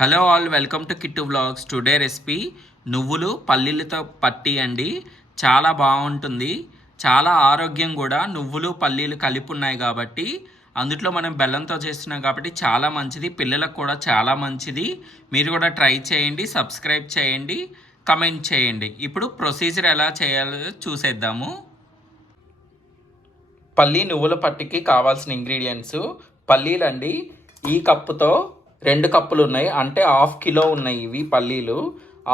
Hello all, welcome to Kittu vlogs. Today recipe నువ్వులు పల్లీలతో పట్టి అండి. చాలా బాగుంటుంది, చాలా ఆరోగ్యం కూడా. నువ్వులు పల్లీలు కలిపి ఉన్నాయి కాబట్టి, అందులో మనం బెల్లంతో చేస్తున్నాం కాబట్టి చాలా మంచిది, పిల్లలకు కూడా చాలా మంచిది. మీరు కూడా ట్రై చేయండి, సబ్స్క్రైబ్ చేయండి, కమెంట్ చేయండి. ఇప్పుడు ప్రొసీజర్ ఎలా చేయాలో చూసేద్దాము. పల్లీ నువ్వుల పట్టికి కావాల్సిన ఇంగ్రీడియంట్స్ పల్లీలండి. ఈ కప్పుతో 2 కప్పులు ఉన్నాయి, అంటే ½ కిలో ఉన్నాయి ఇవి పల్లీలు.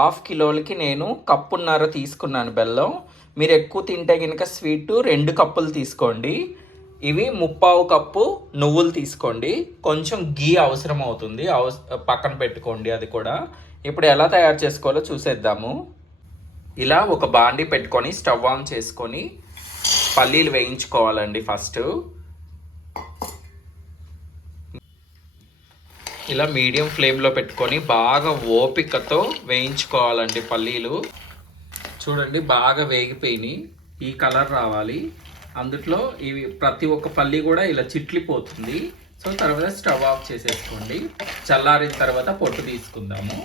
½ కిలోలకి నేను కప్పున్నర తీసుకున్నాను బెల్లం. మీరు ఎక్కువ తింటే కనుక స్వీట్ 2 కప్పులు తీసుకోండి. ఇవి 3/4 కప్పు నువ్వులు తీసుకోండి. కొంచెం గీ అవసరం అవుతుంది, పక్కన పెట్టుకోండి అది కూడా. ఇప్పుడు ఎలా తయారు చేసుకోవాలో చూసేద్దాము. ఇలా ఒక బాండి పెట్టుకొని స్టవ్ ఆన్ చేసుకొని పల్లీలు వేయించుకోవాలండి. ఫస్ట్ ఇలా మీడియం ఫ్లేమ్లో పెట్టుకొని బాగా ఓపికతో వేయించుకోవాలండి పల్లీలు. చూడండి, బాగా వేగిపోయినాయి, ఈ కలర్ రావాలి. అందులో ఇవి ప్రతి ఒక్క పల్లీ కూడా ఇలా చిట్లిపోతుంది. సో తర్వాత స్టవ్ ఆఫ్ చేసేసుకోండి. చల్లారిన తర్వాత పొట్టు తీసుకుందాము.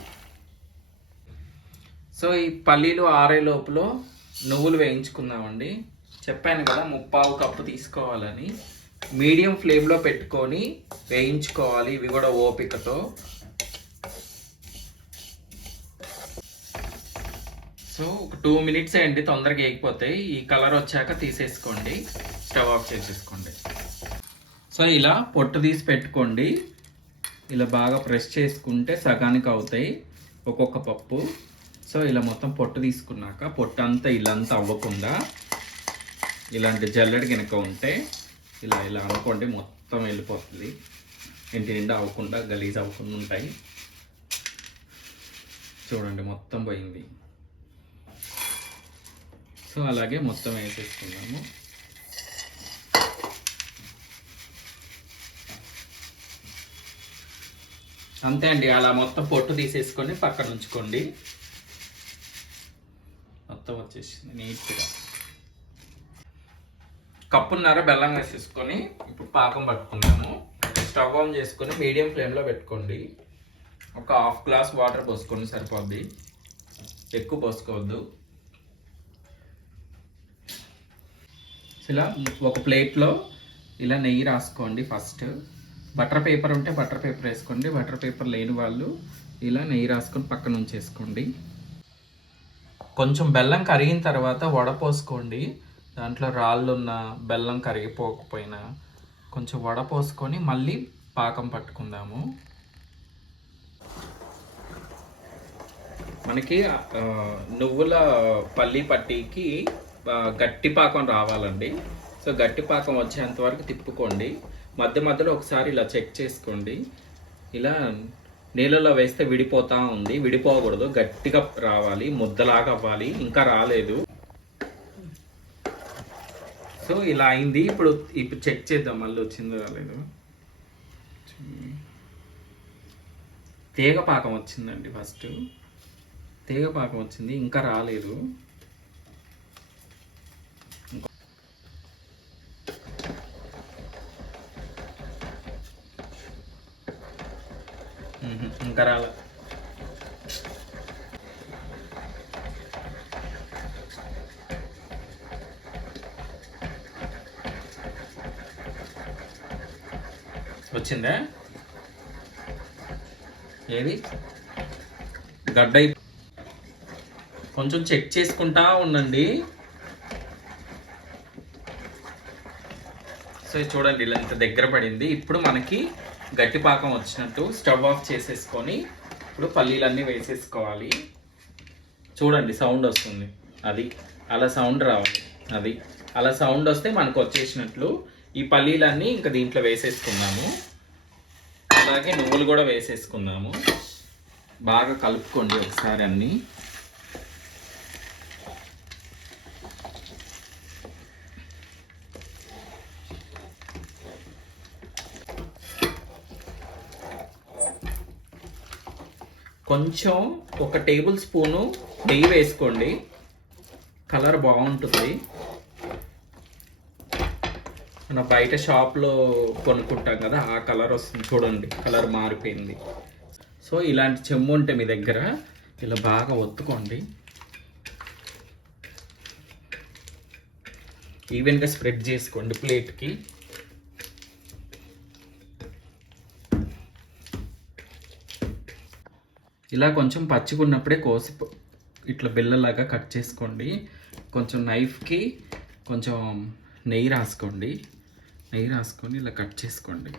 సో ఈ పల్లీలు ఆరే లోపల నువ్వులు వేయించుకుందామండి. చెప్పాను కదా 3/4 కప్పు తీసుకోవాలని. మీడియం ఫ్లేమ్లో పెట్టుకొని వేయించుకోవాలి, ఇవి కూడా ఓపికతో. సో ఒక 2 మినిట్స్ అండి, తొందరగా వేగిపోతాయి. ఈ కలర్ వచ్చాక తీసేసుకోండి, స్టవ్ ఆఫ్ చేసేసుకోండి. సో ఇలా పొట్టు తీసి పెట్టుకోండి. ఇలా బాగా ప్రెస్ చేసుకుంటే సగానికి అవుతాయి ఒక్కొక్క పప్పు. సో ఇలా మొత్తం పొట్టు తీసుకున్నాక, పొట్టు అంతా ఇల్లంతా అవ్వకుండా ఇలాంటి జల్లెడ కనుక ఉంటే ఇలా అనుకోండి, మొత్తం వెళ్ళిపోతుంది. ఇంటి నిండా అవ్వకుండా, గలీజ్ అవ్వకుండా ఉంటాయి. చూడండి, మొత్తం పోయింది. సో అలాగే మొత్తం వేసేసుకున్నాము. అంతే అండి, అలా మొత్తం పొట్టు తీసేసుకొని పక్కన ఉంచుకోండి. మొత్తం వచ్చేసింది నీట్గా. కప్పున్నర బెల్లం వేసేసుకొని ఇప్పుడు పాకం పట్టుకుందాము. స్టవ్ ఆన్ చేసుకొని మీడియం ఫ్లేమ్లో పెట్టుకోండి. ఒక ½ గ్లాస్ వాటర్ పోసుకోండి, సరిపోద్ది, ఎక్కువ పోసుకోవద్దు. ఇలా ఒక ప్లేట్లో ఇలా నెయ్యి రాసుకోండి. ఫస్ట్ బటర్ పేపర్ ఉంటే బటర్ పేపర్ వేసుకోండి, బటర్ పేపర్ లేని వాళ్ళు ఇలా నెయ్యి రాసుకొని పక్కన ఉంచేసుకోండి. కొంచెం బెల్లం కరిగిన తర్వాత వడపోసుకోండి. దాంట్లో రాళ్ళు ఉన్న బెల్లం కరిగిపోకపోయినా కొంచెం వడపోసుకొని మళ్ళీ పాకం పట్టుకుందాము. మనకి నువ్వుల పల్లి పట్టీకి గట్టి పాకం రావాలండి. సో గట్టి పాకం వచ్చేంత వరకు తిప్పుకోండి. మధ్య మధ్యలో ఒకసారి ఇలా చెక్ చేసుకోండి. ఇలా నీళ్ళలో వేస్తే విడిపోతూ ఉంది, విడిపోకూడదు, గట్టిగా రావాలి, ముద్దలాగా అవ్వాలి. ఇంకా రాలేదు. సో ఇలా అయింది. ఇప్పుడు చెక్ చేద్దాం మళ్ళీ వచ్చిందో రాలేదు. తీగ పాకం వచ్చిందండి, ఫస్ట్ తీగ పాకం వచ్చింది, ఇంకా రాలేదు. ఇంకా రాలే. వచ్చిందా? ఏది గడ్డ కొంచెం చెక్ చేసుకుంటా ఉండండి. సో చూడండి, ఇలా ఇంత దగ్గర పడింది. ఇప్పుడు మనకి గట్టి పాకం వచ్చినట్టు. స్టవ్ ఆఫ్ చేసేసుకొని ఇప్పుడు పల్లీలన్నీ వేసేసుకోవాలి. చూడండి, సౌండ్ వస్తుంది, అది అలా సౌండ్ రావాలి. అది అలా సౌండ్ వస్తే మనకు వచ్చేసినట్లు. ఈ పల్లీలన్నీ ఇంకా దీంట్లో వేసేసుకున్నాము. అలాగే నువ్వులు కూడా వేసేసుకున్నాము. బాగా కలుపుకోండి ఒకసారి అన్నీ. కొంచెం 1 టేబుల్ స్పూను నెయ్యి వేసుకోండి, కలర్ బాగుంటుంది. మన బయట షాప్లో కొనుక్కుంటాం కదా, ఆ కలర్ వస్తుంది. చూడండి, కలర్ మారిపోయింది. సో ఇలాంటి చెమ్ము ఉంటే మీ దగ్గర ఇలా బాగా ఒత్తుకోండి. ఈవెన్గా స్ప్రెడ్ చేసుకోండి ప్లేట్కి. ఇలా కొంచెం పచ్చిగా ఉన్నప్పుడే కోసి ఇట్లా బిల్లలాగా కట్ చేసుకోండి. కొంచెం నైఫ్కి కొంచెం నెయ్యి రాసుకోండి. నెయ్యి రాసుకొని ఇలా కట్ చేసుకోండి.